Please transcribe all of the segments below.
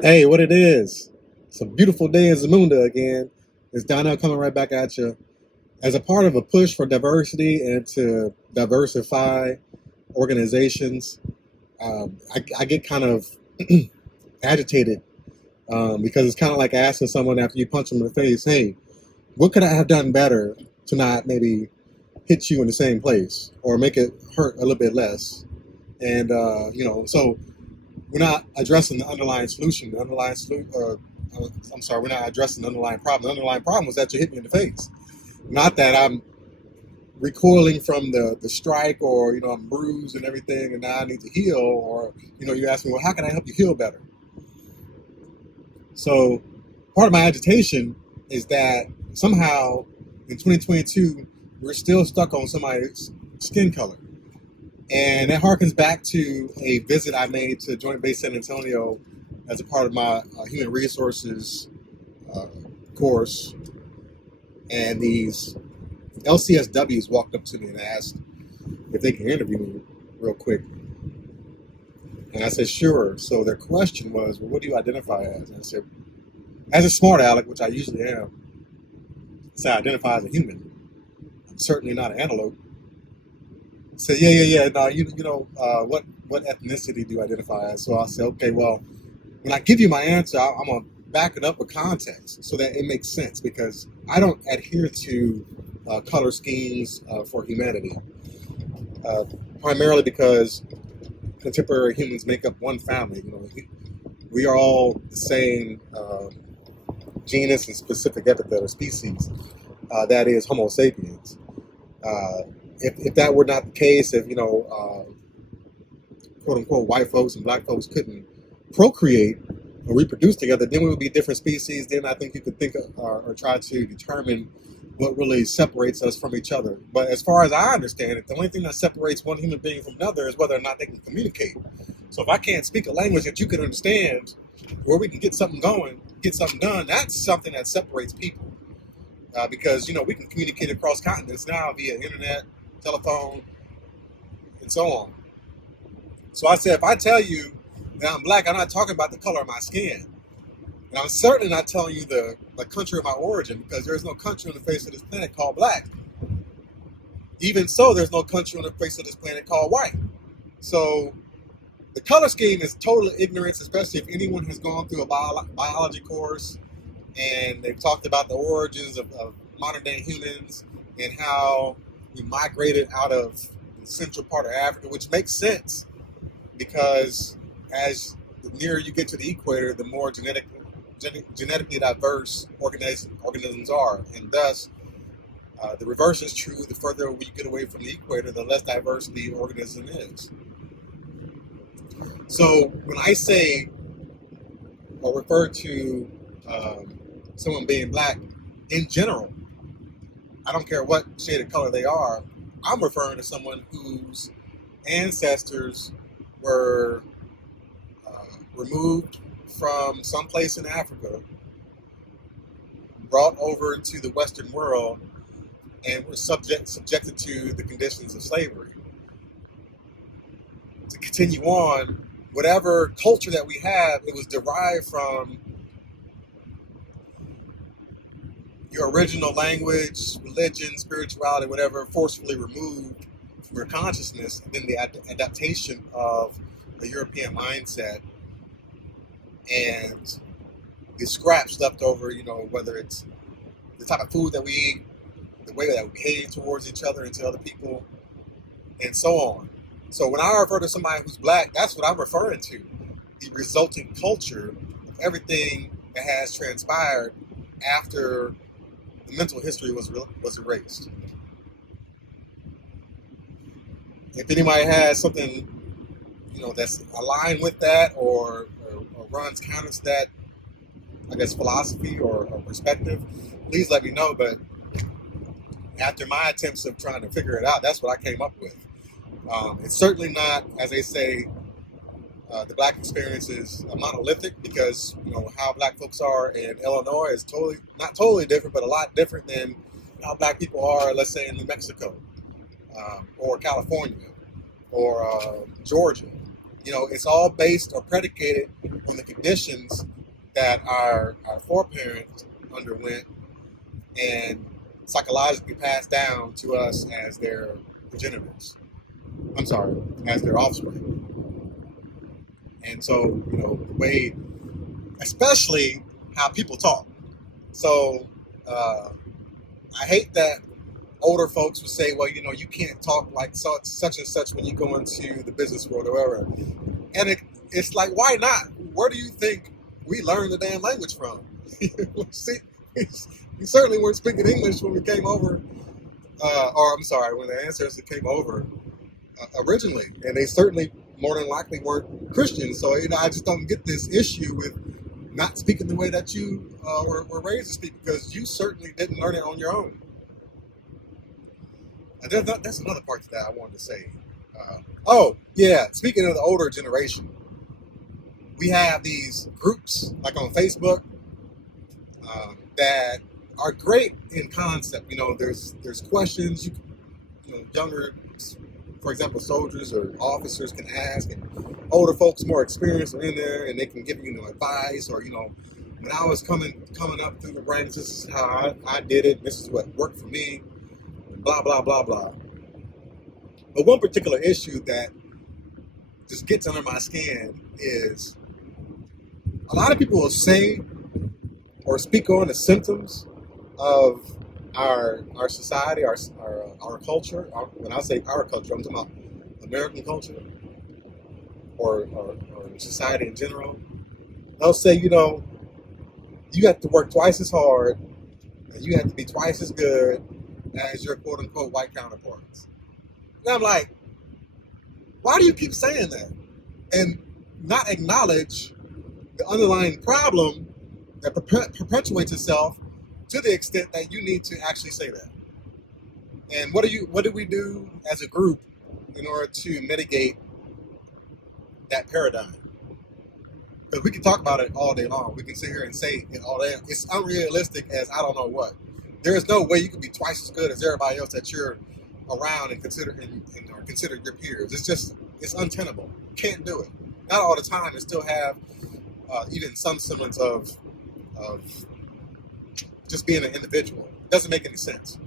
Hey, what it is? It's a beautiful day in Zamunda again. It's Donnell coming right back at you. As a part of a push for diversity and to diversify organizations, I get kind of agitated because it's kind of like asking someone after you punch them in the face, hey, what could I have done better to not maybe hit you in the same place or make it hurt a little bit less? And, so we're not addressing the underlying solution. I'm sorry, we're not addressing the underlying problem. The underlying problem was that you hit me in the face. Not that I'm recoiling from the strike or, I'm bruised and everything and now I need to heal or, you ask me, well, how can I help you heal better? So part of my agitation is that somehow in 2022, we're still stuck on somebody's skin color. And that harkens back to a visit I made to Joint Base San Antonio as a part of my human resources uh, course. And these LCSWs walked up to me and asked if they can interview me real quick. And I said, sure. So their question was, well, what do you identify as? And I said, as a smart aleck, which I usually am, I said, I identify as a human. I'm certainly not an antelope. So yeah. No, what ethnicity do you identify as? So I said, okay, well, when I give you my answer, I'm gonna back it up with context so that it makes sense because I don't adhere to color schemes for humanity, uh, primarily because contemporary humans make up one family. We are all the same genus and specific epithet or species. That is Homo sapiens. If that were not the case, if quote unquote white folks and black folks couldn't procreate or reproduce together, then we would be different species. Then I think you could think or try to determine what really separates us from each other. But as far as I understand it, the only thing that separates one human being from another is whether or not they can communicate. So if I can't speak a language that you can understand, where we can get something going, get something done, that's something that separates people. Because we can communicate across continents now via internet, telephone, and so on. So I said, if I tell you that I'm black, I'm not talking about the color of my skin. And I'm certainly not telling you the country of my origin because there is no country on the face of this planet called black. Even so, there's no country on the face of this planet called white. So the color scheme is total ignorance, especially if anyone has gone through a biology course and they've talked about the origins of modern day humans and how we migrated out of the central part of Africa, which makes sense because as the nearer you get to the equator, the more genetically diverse organisms are, and thus the reverse is true. The further we get away from the equator, the less diverse the organism is. So when I say or refer to someone being black in general, I don't care what shade of color they are, I'm referring to someone whose ancestors were removed from some place in Africa, brought over to the Western world, and were subjected to the conditions of slavery. To continue on, whatever culture that we have, it was derived from your original language, religion, spirituality, whatever, forcefully removed from your consciousness, and then the adaptation of the European mindset and the scraps left over, whether it's the type of food that we eat, the way that we behave towards each other and to other people, and so on. So when I refer to somebody who's black, that's what I'm referring to, the resulting culture of everything that has transpired after the mental history was erased. If anybody has something, that's aligned with that or runs counter to that, I guess, philosophy or perspective, please let me know. But after my attempts of trying to figure it out, that's what I came up with. It's certainly not, as they say, the black experience is monolithic because how black folks are in Illinois is not totally different, but a lot different than how black people are, let's say, in New Mexico or California or Georgia. It's all based or predicated on the conditions that our foreparents underwent and psychologically passed down to us as their progenitors. I'm sorry, as their offspring. And so, the way, especially how people talk. So, I hate that older folks would say, well, you can't talk like such and such when you go into the business world or whatever. And it's like, why not? Where do you think we learned the damn language from? See, we certainly weren't speaking English when we came over, or I'm sorry, when the ancestors came over originally. And they certainly more than likely weren't Christians. So, I just don't get this issue with not speaking the way that you were raised to speak, because you certainly didn't learn it on your own. And that's another part to that I wanted to say. Speaking of the older generation, we have these groups like on Facebook that are great in concept. There's questions younger, for example, soldiers or officers can ask, and older folks more experienced are in there, and they can give you advice, or when I was coming up through the ranks, this is how I did it. This is what worked for me. Blah blah blah blah. But one particular issue that just gets under my skin is a lot of people will say or speak on the symptoms of our society, our culture. When I say our culture, I'm talking about American culture or society in general. They'll say, you have to work twice as hard and you have to be twice as good as your quote unquote white counterparts. And I'm like, why do you keep saying that and not acknowledge the underlying problem that perpetuates itself to the extent that you need to actually say that? And what do we do as a group in order to mitigate that paradigm? Because we can talk about it all day long. We can sit here and say it all day. It's unrealistic as I don't know what. There is no way you can be twice as good as everybody else that you're around and considered your peers. It's untenable. You can't do it. Not all the time. And still have even some semblance of just being an individual. It doesn't make any sense.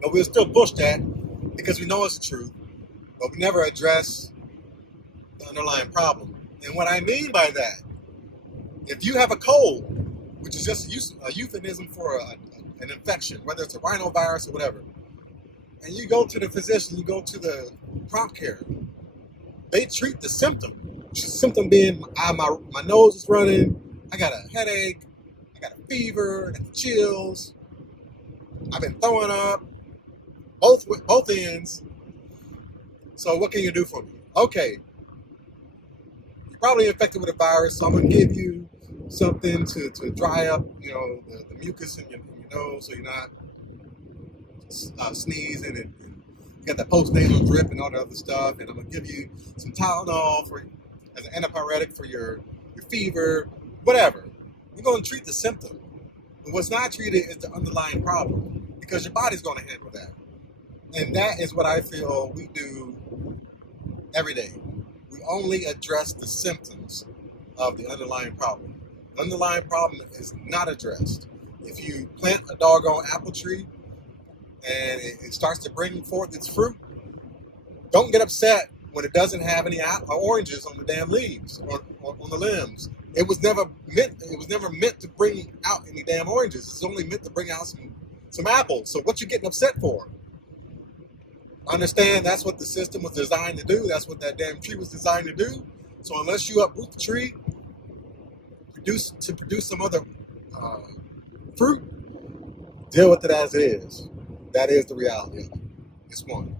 But we'll still push that because we know it's the truth, but we never address the underlying problem. And what I mean by that, if you have a cold, which is just a euphemism for an infection, whether it's a rhinovirus or whatever, and you go to the physician, you go to the prompt care, they treat the symptom. The symptom being, my nose is running, I got a headache, I got a fever, I got the chills, I've been throwing up, both ends. So what can you do for me? Okay, you're probably infected with a virus, so I'm going to give you something to dry up, the mucus in your nose, so you're not sneezing, and you got that postnasal drip and all the other stuff. And I'm gonna give you some Tylenol as an antipyretic for your fever, whatever. We're gonna treat the symptom, but what's not treated is the underlying problem, because your body's gonna handle that. And that is what I feel we do every day. We only address the symptoms of the underlying problem. The underlying problem is not addressed. If you plant a doggone apple tree and it starts to bring forth its fruit, don't get upset when it doesn't have any oranges on the damn leaves or on the limbs. It was never meant to bring out any damn oranges. It's only meant to bring out some apples. So what you getting upset for? I understand that's what the system was designed to do. That's what that damn tree was designed to do. So unless you uproot the tree, produce some other fruit, deal with it as it is. That is the reality of it. It's one.